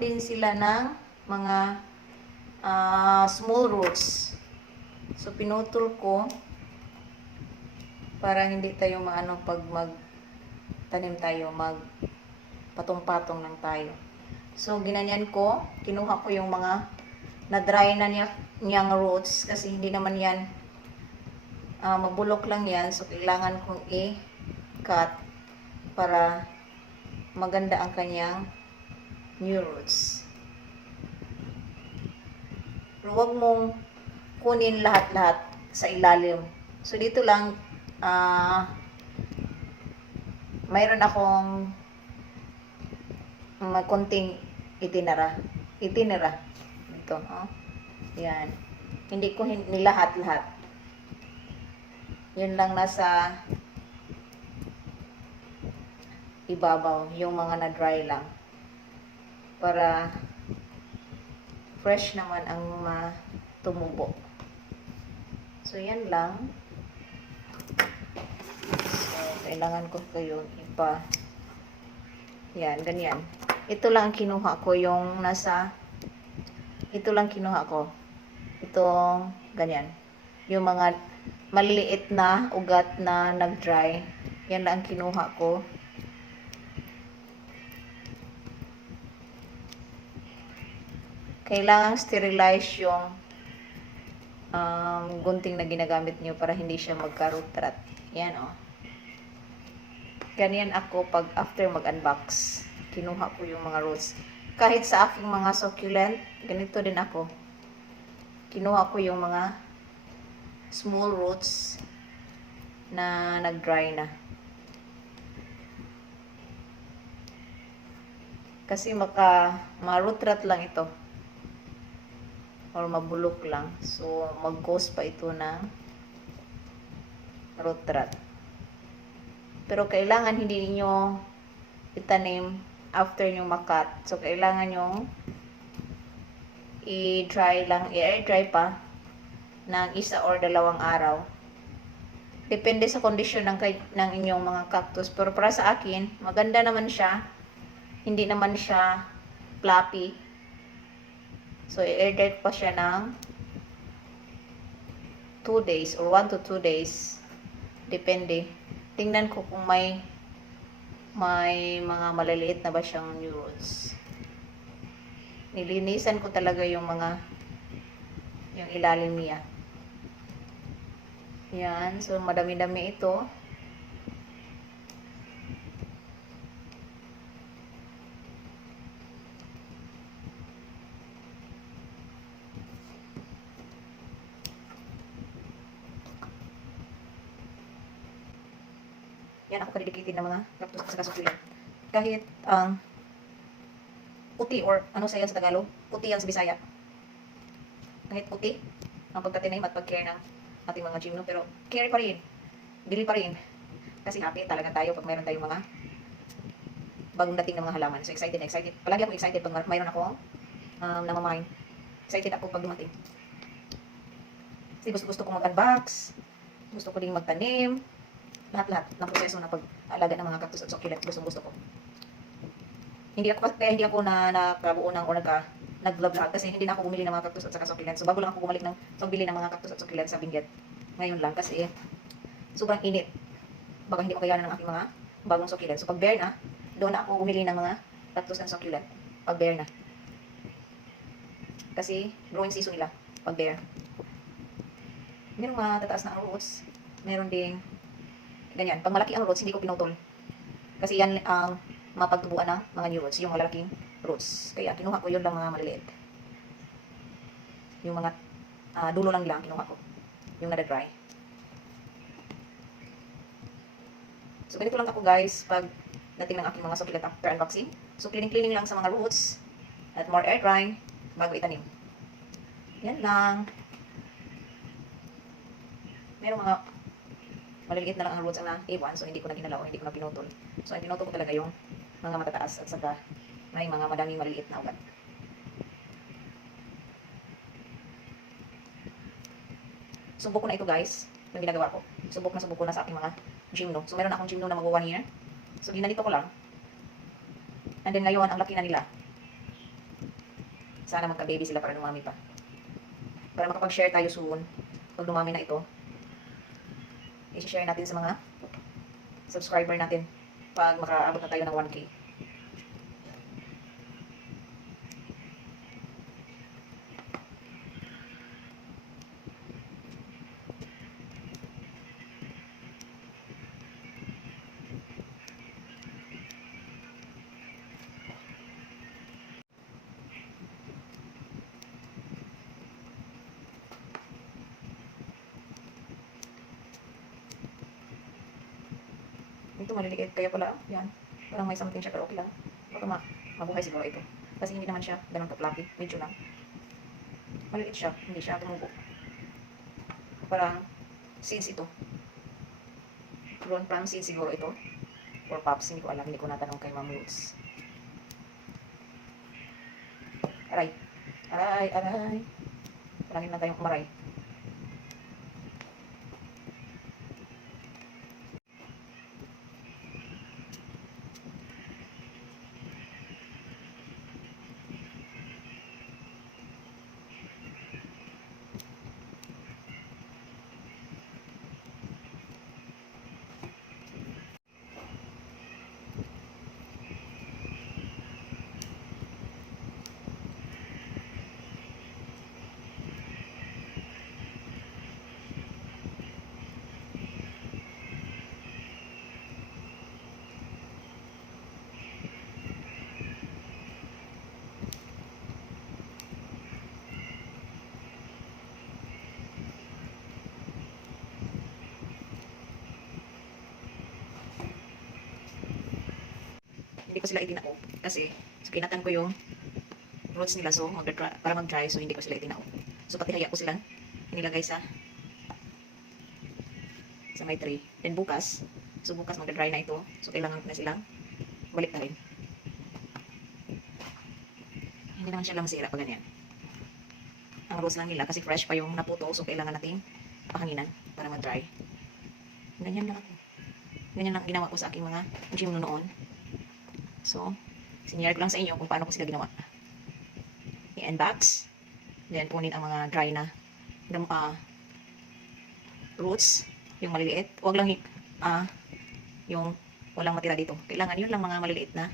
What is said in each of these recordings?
din sila ng mga ah, small roots. So, pinutol ko para hindi tayo maano pag mag tanim tayo, mag patong-patong lang tayo. So, ginanyan ko, kinuha ko yung mga na-dry na niya, niyang roots kasi hindi naman yan ah, mabulok lang yan. So, kailangan kong i-cut para maganda ang kanyang new roots. Pero huwag mong kunin lahat-lahat sa ilalim. So, dito lang, ah, mayroon akong konting itinara. Itinara. Ito, oh. Yan. Hindi ko hin- nilahat-lahat. Yun lang nasa ibabaw, yung mga na-dry lang. Para fresh naman ang mga tumubo. So, yan lang. So, kailangan ko kayo ipa yan, ganyan. Ito lang ang kinuha ko, yung nasa ito lang kinuha ko. Itong ganyan. Yung mga maliliit na ugat na nag-dry. Yan lang ang kinuha ko. Kailangang sterilize yung um, gunting na ginagamit nyo para hindi siya magka-root-rot. Yan, oh. Ganyan ako pag after mag-unbox. Kinuha ko yung mga roots. Kahit sa aking mga succulent, ganito din ako. Kinuha ko yung mga small roots na nag-dry na. Kasi maka ma-root rot lang ito. Or mabulok lang. So, mag-cause pa ito ng root rot. Pero kailangan hindi niyo itanim after nyo makat. So, kailangan nyo i-dry lang, i-air dry pa ng isa or dalawang araw. Depende sa kondisyon ng, ng inyong mga cactus. Pero para sa akin, maganda naman siya. Hindi naman siya floppy. So, i-air dry pa siya ng 2 days or 1 to 2 days. Depende. Tingnan ko kung may may mga maliliit na ba siyang new roots. Nilinisan ko talaga yung mga yung ilalim niya. Yan. So, madami-dami ito. Yan ako kadedicated na mga cactus sa kasukulan. Kahit ang puti or ano sa yan sa Tagalog, puti yan sa Bisaya. Kahit puti, ang pagtatinim at pag-care ng ating mga gymno, pero care pa rin. Bili pa rin. Kasi happy talaga tayo pag mayroon tayong mga bagong dating ng mga halaman. So excited excited. Palagi ako excited pag mayroon akong um, namamain. Excited ako pag dumating. Kasi gusto, gusto ko mag-unbox. Gusto ko din magtanim lahat-lahat ng proseso na pag-alaga ng mga cactus at succulent. Gustong gusto ko. Hindi ako, kaya hindi ako na nakabuo ng o nagka, nag-vlog kasi hindi na ako bumili ng mga cactus at saka succulent. So bago lang ako bumalik ng pagbili ng mga cactus at succulent sa Benguet. Ngayon lang kasi sobrang init. Baka hindi ko ng aking mga bagong succulent. So pag bare na, doon na ako bumili ng mga cactus and succulent. Pag bare na. Kasi growing season nila pag bare. Meron mga tataas na roots. Meron ding ganyan. Pag malaki ang roots, hindi ko pinutol. Kasi yan ang mapagtubuan ng mga new roots, yung malalaking roots. Kaya kinuha ko yun lang mga maliliit. Yung mga ah, dulo lang lang kinuha ko. Yung nada-dry. So, ganito lang ako guys pag dating ng aking mga succulent after unboxing. So, cleaning-cleaning lang sa mga roots at more air dry bago itanim. Yan lang. Meron mga maliliit na lang ang roots ang na-A1, so hindi ko na ginalaw, hindi ko na pinutol. So, ang pinutol ko talaga yung mga matataas at saka may mga madaming maliliit na ugat. Subok ko na ito guys, yung ginagawa ko. Subok na subok ko na sa aking mga gymno. So, meron akong gymno na mag one year. So, ginanito ko lang. And then ngayon, ang laki na nila. Sana magka-baby sila para dumami pa. Para makapag-share tayo soon. Pag dumami na ito, i-share natin sa mga subscriber natin pag makaabot na tayo ng 1K. Ito maliliit, kaya pala, yan. Parang may something siya, pero okay lang. Baka ma mabuhay siguro ito. Kasi hindi naman siya ganun ka-fluffy, medyo lang. Maliliit siya, hindi siya tumubo. Parang seeds ito. Grown from seeds siguro ito. Or pops, hindi ko alam, hindi ko natanong kay Ma'am Roots. Aray. Aray, aray. Palangin na tayong umaray. Hindi ko sila itinao. Kasi, so kinatan ko yung roots nila so mag para mag-dry so hindi ko sila itinao. So pati haya ko sila inilagay sa sa may tray. Then bukas, so bukas mag-dry na ito. So kailangan ko na silang balik na rin. Hindi naman siya lang masira pag ganyan. Ang roots lang nila kasi fresh pa yung naputo so kailangan natin pahanginan para mag-dry. Ganyan lang ako. Ganyan lang ginawa ko sa aking mga gym noon. So, ko lang sa inyo kung paano ko sila ginawa. I-unbox. Then, punin ang mga dry na ah, roots, yung maliliit. Huwag lang ah, yung walang matira dito. Kailangan yun lang mga maliliit na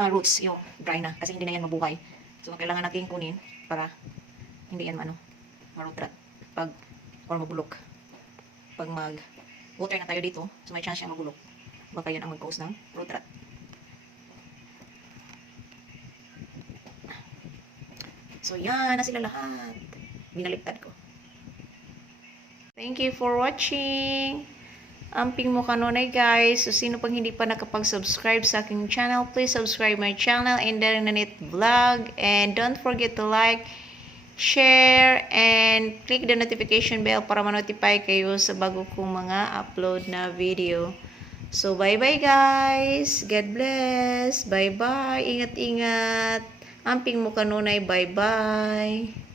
ah, roots, yung dry na. Kasi hindi na yan mabuhay. So, kailangan natin kunin para hindi yan ano, marutrat. Pag, or mabulok. Pag mag water na tayo dito, so may chance siya mabulok. Baka yan ang mag-cause ng root rot. So, yan na sila lahat. Binaliktad ko. Thank you for watching. Amping mo kanunay guys. So, sino pang hindi pa nakapag-subscribe sa aking channel, please subscribe my channel and then Nanit Vlog. And don't forget to like, share, and click the notification bell para ma-notify kayo sa bago kong mga upload na video. So, bye-bye guys. God bless. Bye-bye. Ingat-ingat. Amping mo kanunay. Bye-bye.